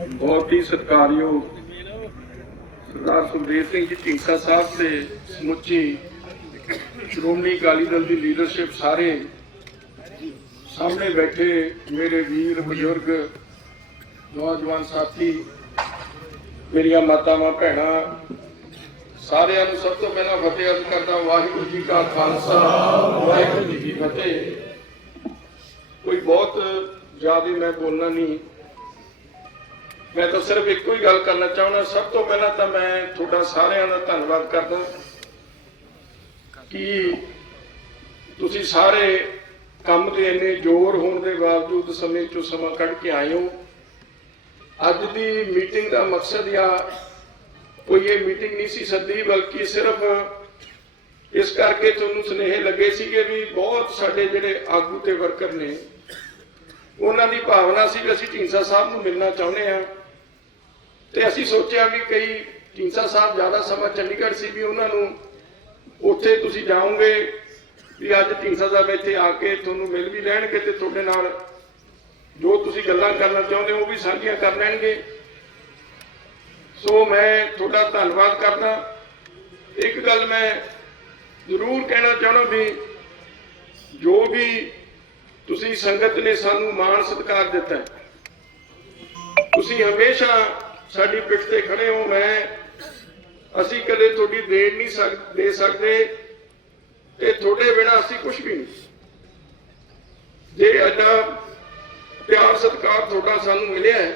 ਬਹੁਤ ਹੀ ਸਤਿਕਾਰਯੋਗ ਸਰਦਾਰ ਸੁਖਦੇਵ ਸਿੰਘ ਜੀ ਟਿੰਕਾ ਸਾਹਿਬ ਤੇ ਸਮੁੱਚੀ ਸ਼੍ਰੋਮਣੀ ਅਕਾਲੀ ਦਲ ਦੀ ਲੀਡਰਸ਼ਿਪ ਸਾਰੇ ਸਾਹਮਣੇ ਬੈਠੇ ਮੇਰੇ ਵੀਰ ਬਜ਼ੁਰਗ ਨੌਜਵਾਨ ਸਾਥੀ ਮੇਰੀਆਂ ਮਾਤਾਵਾਂ ਭੈਣਾਂ ਸਾਰਿਆਂ ਨੂੰ ਸਭ ਤੋਂ ਪਹਿਲਾਂ ਫਤਿਹ ਅਰਜ਼ ਕਰਦਾ ਵਾਹਿਗੁਰੂ ਜੀ ਕਾ ਖਾਲਸਾ ਵਾਹਿਗੁਰੂ ਜੀ ਕੀ ਫਤਿਹ ਕੋਈ ਬਹੁਤ ਜ਼ਿਆਦਾ ਮੈਂ ਬੋਲਣਾ ਨਹੀਂ ਮੈਂ ਤਾਂ ਸਿਰਫ ਇੱਕੋ ਹੀ ਗੱਲ ਕਰਨਾ ਚਾਹੁੰਦਾ ਸਭ ਤੋਂ ਪਹਿਲਾਂ ਤਾਂ ਮੈਂ ਤੁਹਾਡਾ ਸਾਰਿਆਂ ਦਾ ਧੰਨਵਾਦ ਕਰਦਾ ਕਿ ਤੁਸੀਂ ਸਾਰੇ ਕੰਮ ਤੇ ਇੰਨੇ ਜ਼ੋਰ ਹੋਣ ਦੇ ਬਾਵਜੂਦ ਸਮੇਂ ਚੋਂ ਸਮਾਂ ਕੱਢ ਕੇ ਆਏ ਹੋ ਅੱਜ ਦੀ ਮੀਟਿੰਗ ਦਾ ਮਕਸਦ ਇਹ ਕੋਈ ਇਹ ਮੀਟਿੰਗ ਨਹੀਂ ਸੀ ਸੱਦੀ ਬਲਕਿ ਸਿਰਫ ਇਸ ਕਰਕੇ ਤੁਹਾਨੂੰ ਸੁਨੇਹੇ ਲੱਗੇ ਸੀਗੇ ਵੀ ਬਹੁਤ ਸਾਡੇ ਜਿਹੜੇ ਆਗੂ ਤੇ ਵਰਕਰ ਨੇ ਉਹਨਾਂ ਦੀ ਭਾਵਨਾ ਸੀ ਕਿ ਅਸੀਂ ਢੀਂਸਾ ਸਾਹਿਬ ਨੂੰ ਮਿਲਣਾ ਚਾਹੁੰਦੇ ਆ ਤੇ ਅਸੀਂ ਸੋਚਿਆ ਕਿ ਕਈ ਢੀਂਸਾ ਸਾਹਿਬ ਜ਼ਿਆਦਾ ਸਮਾਂ ਚੰਡੀਗੜ੍ਹ ਸੀ ਵੀ ਉਹਨਾਂ ਨੂੰ ਉੱਥੇ ਤੁਸੀਂ ਜਾਓਗੇ ਵੀ ਅੱਜ ਢੀਂਸਾ ਸਾਹਿਬ ਇੱਥੇ ਆ ਕੇ ਤੁਹਾਨੂੰ ਮਿਲ ਵੀ ਲੈਣਗੇ ਤੇ ਤੁਹਾਡੇ ਨਾਲ ਜੋ ਤੁਸੀਂ ਗੱਲਾਂ ਕਰਨਾ ਚਾਹੁੰਦੇ ਹੋ ਉਹ ਵੀ ਸਾਂਝੀਆਂ ਕਰ ਲੈਣਗੇ ਸੋ ਮੈਂ ਤੁਹਾਡਾ ਧੰਨਵਾਦ ਕਰਦਾ ਇੱਕ ਗੱਲ ਮੈਂ ਜ਼ਰੂਰ ਕਹਿਣਾ ਚਾਹਣਾ ਵੀ ਜੋ ਵੀ ਤੁਸੀਂ ਸੰਗਤ ਨੇ ਸਾਨੂੰ ਮਾਣ ਸਤਿਕਾਰ ਦਿੱਤਾ ਤੁਸੀਂ ਹਮੇਸ਼ਾ ਸਾਡੀ ਪਿੱਠ ਤੇ ਖੜੇ ਹੋ ਮੈਂ ਅਸੀਂ ਕਦੇ ਤੁਹਾਡੀ ਦੇਣ ਨਹੀਂ ਦੇ ਸਕਦੇ ਤੇ ਤੁਹਾਡੇ ਬਿਨਾ ਅਸੀਂ ਕੁਝ ਵੀ ਨਹੀਂ ਜੇ ਅੱਡਾ ਪਿਆਰ ਸਤਿਕਾਰ ਤੁਹਾਡਾ ਸਾਨੂੰ ਮਿਲਿਆ ਹੈ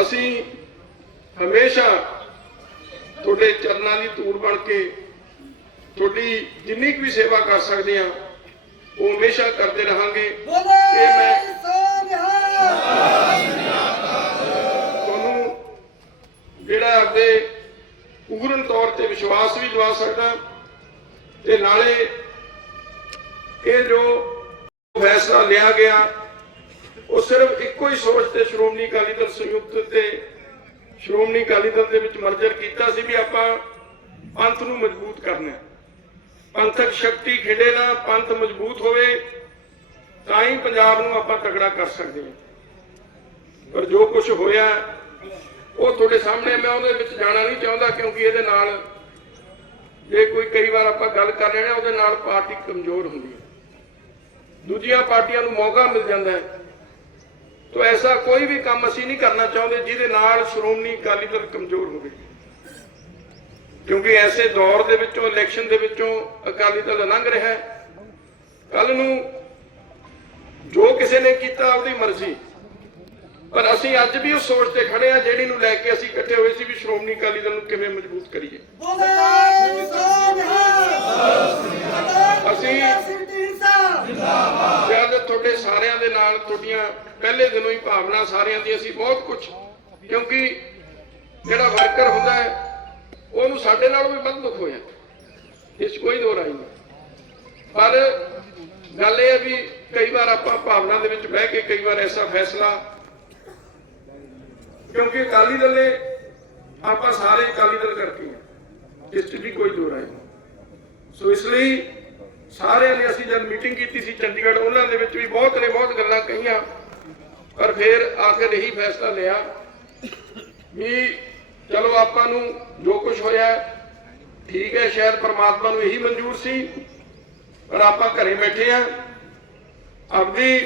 ਅਸੀਂ ਹਮੇਸ਼ਾ ਤੁਹਾਡੇ ਚਰਨਾਂ ਦੀ ਧੂੜ ਬਣ ਕੇ ਤੁਹਾਡੀ ਜਿੰਨੀ ਵੀ ਸੇਵਾ ਕਰ ਸਕਦੇ ਆ ਉਹ ਹਮੇਸ਼ਾ ਕਰਦੇ ਰਹਾਂਗੇ ਇਹ ਮੈਂ ਸੋ ਨਿਹਾਲ ਜਿਹੜਾ ਅੱਗੇ ਪੂਰਨ ਤੌਰ ਤੇ ਵਿਸ਼ਵਾਸ ਵੀ ਦਿਵਾ ਸਕਦਾ ਤੇ ਨਾਲੇ ਇਹ ਜੋ ਫੈਸਲਾ ਲਿਆ ਗਿਆ ਉਹ ਸਿਰਫ ਇੱਕੋ ਹੀ ਸੋਚ ਤੇ ਸ਼੍ਰੋਮਣੀ ਅਕਾਲੀ ਦਲ ਸੰਯੁਕਤ ਤੇ ਸ਼੍ਰੋਮਣੀ ਅਕਾਲੀ ਦਲ ਦੇ ਵਿੱਚ ਮਰਜਰ ਕੀਤਾ ਸੀ ਵੀ ਆਪਾਂ ਪੰਥ ਨੂੰ ਮਜ਼ਬੂਤ ਕਰਨਾ ਪੰਥਕ ਸ਼ਕਤੀ ਖਿੰਡੇ ਨਾ ਪੰਥ ਮਜ਼ਬੂਤ ਹੋਵੇ ਤਾਂ ਹੀ ਪੰਜਾਬ ਨੂੰ ਆਪਾਂ ਤਕੜਾ ਕਰ ਸਕਦੇ ਹਾਂ ਪਰ ਜੋ ਕੁਝ ਹੋਇਆ ਉਹ ਤੁਹਾਡੇ ਸਾਹਮਣੇ ਮੈਂ ਉਹਦੇ ਵਿੱਚ ਜਾਣਾ ਨਹੀਂ ਚਾਹੁੰਦਾ ਕਿਉਂਕਿ ਇਹਦੇ ਨਾਲ ਜੇ ਕੋਈ ਕਈ ਵਾਰ ਆਪਾਂ ਗੱਲ ਕਰ ਆ ਉਹਦੇ ਨਾਲ ਪਾਰਟੀ ਕਮਜ਼ੋਰ ਹੁੰਦੀ ਹੈ ਦੂਜੀਆਂ ਪਾਰਟੀਆਂ ਨੂੰ ਮੌਕਾ ਮਿਲ ਜਾਂਦਾ ਹੈ ਤਾਂ ਐਸਾ ਕੋਈ ਵੀ ਕੰਮ ਅਸੀਂ ਨਹੀਂ ਕਰਨਾ ਚਾਹੁੰਦੇ ਜਿਹਦੇ ਨਾਲ ਸ਼੍ਰੋਮਣੀ ਅਕਾਲੀ ਦਲ ਕਮਜ਼ੋਰ ਹੋਵੇ ਕਿਉਂਕਿ ਐਸੇ ਦੌਰ ਦੇ ਵਿੱਚੋਂ ਇਲੈਕਸ਼ਨ ਦੇ ਵਿੱਚੋਂ ਅਕਾਲੀ ਦਲ ਲੰਘ ਰਿਹਾ ਹੈ ਕੱਲ ਨੂੰ ਜੋ ਕਿਸੇ ਨੇ ਕੀਤਾ ਆਪਣੀ ਮਰਜ਼ੀ ਪਰ ਅਸੀਂ ਅੱਜ ਵੀ ਉਸ ਸੋਚ ਤੇ ਖੜੇ ਆ ਜਿਹੜੀ ਨੂੰ ਲੈ ਕੇ ਅਸੀਂ ਇਕੱਠੇ ਹੋਏ ਸੀ ਵੀ ਸ਼੍ਰੋਮਣੀ ਅਕਾਲੀ ਦਲ ਨੂੰ ਕਿਵੇਂ ਮਜ਼ਬੂਤ ਕਰੀਏ ਅਸੀਂ ਜਿੰਦਾਬਾਦ ਜਦ ਤੁਹਾਡੇ ਸਾਰਿਆਂ ਦੇ ਨਾਲ ਤੁਹਾਡੀਆਂ ਪਹਿਲੇ ਦਿਨੋਂ ਹੀ ਭਾਵਨਾ ਸਾਰਿਆਂ ਦੀ ਅਸੀਂ ਬਹੁਤ ਕੁਝ ਕਿਉਂਕਿ ਜਿਹੜਾ ਵਰਕਰ ਹੁੰਦਾ ਹੈ ਉਹਨੂੰ ਸਾਡੇ ਨਾਲੋਂ ਵੀ ਵੱਧ ਦੁੱਖ ਹੋਇਆ ਇਸ ਕੋਈ ਦੋ ਰਾਈ ਨਹੀਂ ਪਰ ਗੱਲ ਇਹ ਵੀ ਕਈ ਵਾਰ ਆਪਾਂ ਭਾਵਨਾ ਦੇ ਵਿੱਚ ਬਹਿ ਕੇ ਕਈ ਵਾਰ ਐਸਾ ਫੈਸਲਾ ਕਿਉਂਕਿ ਅਕਾਲੀ ਦਲ ਨੇ ਆਪਾਂ ਸਾਰੇ ਅਕਾਲੀ ਦਲ ਕਰਕੇ ਆ ਇਸ ਵੀ ਕੋਈ ਦੋਰਾ ਨਹੀਂ ਸੋ ਇਸ ਲਈ ਸਾਰਿਆਂ ਨੇ ਅਸੀਂ ਜਦ ਮੀਟਿੰਗ ਕੀਤੀ ਸੀ ਚੰਡੀਗੜ੍ਹ ਉਹਨਾਂ ਦੇ ਵਿੱਚ ਵੀ ਬਹੁਤ ਨੇ ਬਹੁਤ ਗੱਲਾਂ ਕਹੀਆਂ ਪਰ ਫਿਰ ਆਖਰ ਇਹੀ ਫੈਸਲਾ ਲਿਆ ਵੀ ਚਲੋ ਆਪਾਂ ਨੂੰ ਜੋ ਕੁਝ ਹੋਇਆ ਠੀਕ ਹੈ ਸ਼ਾਇਦ ਪਰਮਾਤਮਾ ਨੂੰ ਇਹੀ ਮਨਜ਼ੂਰ ਸੀ ਪਰ ਆਪਾਂ ਘਰੇ ਬੈਠੇ ਆ ਆਪਦੀ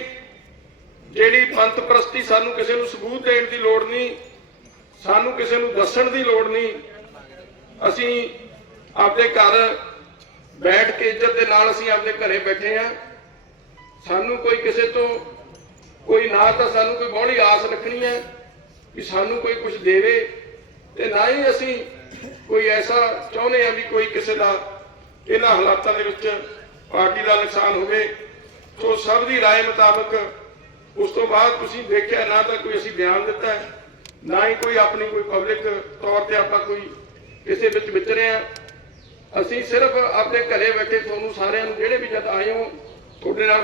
ਜਿਹੜੀ ਪੰਥ ਪ੍ਰਸਤੀ ਸਾਨੂੰ ਕਿਸੇ ਨੂੰ ਸਬੂਤ ਦੇਣ ਦੀ ਲੋੜ ਨਹੀਂ ਸਾਨੂੰ ਕਿਸੇ ਨੂੰ ਦੱਸਣ ਦੀ ਲੋੜ ਨਹੀਂ ਅਸੀਂ ਆਪਦੇ ਘਰ ਬੈਠ ਕੇ ਇੱਜ਼ਤ ਦੇ ਨਾਲ ਅਸੀਂ ਆਪਦੇ ਘਰੇ ਬੈਠੇ ਆ ਸਾਨੂੰ ਕੋਈ ਕਿਸੇ ਤੋਂ ਕੋਈ ਨਾ ਤਾਂ ਸਾਨੂੰ ਕੋਈ ਬੋਲੀ ਆਸ ਰੱਖਣੀ ਹੈ ਕਿ ਸਾਨੂੰ ਕੋਈ ਕੁਝ ਦੇਵੇ ਤੇ ਨਾ ਹੀ ਅਸੀਂ ਕੋਈ ਐਸਾ ਚਾਹੁੰਦੇ ਆ ਵੀ ਕੋਈ ਕਿਸੇ ਦਾ ਇਹਨਾਂ ਹਾਲਾਤਾਂ ਦੇ ਵਿੱਚ ਪਾਰਟੀ ਦਾ ਨੁਕਸਾਨ ਹੋਵੇ ਸੋ ਸਭ ਦੀ رائے ਮੁਤਾਬਕ ਉਸ ਤੋਂ ਬਾਅਦ ਤੁਸੀਂ ਦੇਖਿਆ ਨਾ ਤਾਂ ਕੋਈ ਅਸੀਂ ਬਿਆਨ ਦਿੱਤਾ ਹੈ ਨਾ ਹੀ ਕੋਈ ਆਪਣੀ ਕੋਈ ਪਬਲਿਕ ਤੌਰ ਤੇ ਆਪਾਂ ਕੋਈ ਕਿਸੇ ਵਿੱਚ ਵਿਚਰੇ ਆ ਅਸੀਂ ਸਿਰਫ ਆਪਣੇ ਘਰੇ ਬੈਠੇ ਤੁਹਾਨੂੰ ਸਾਰਿਆਂ ਨੂੰ ਜਿਹੜੇ ਵੀ ਜਦ ਆਏ ਹੋ ਤੁਹਾਡੇ ਨਾਲ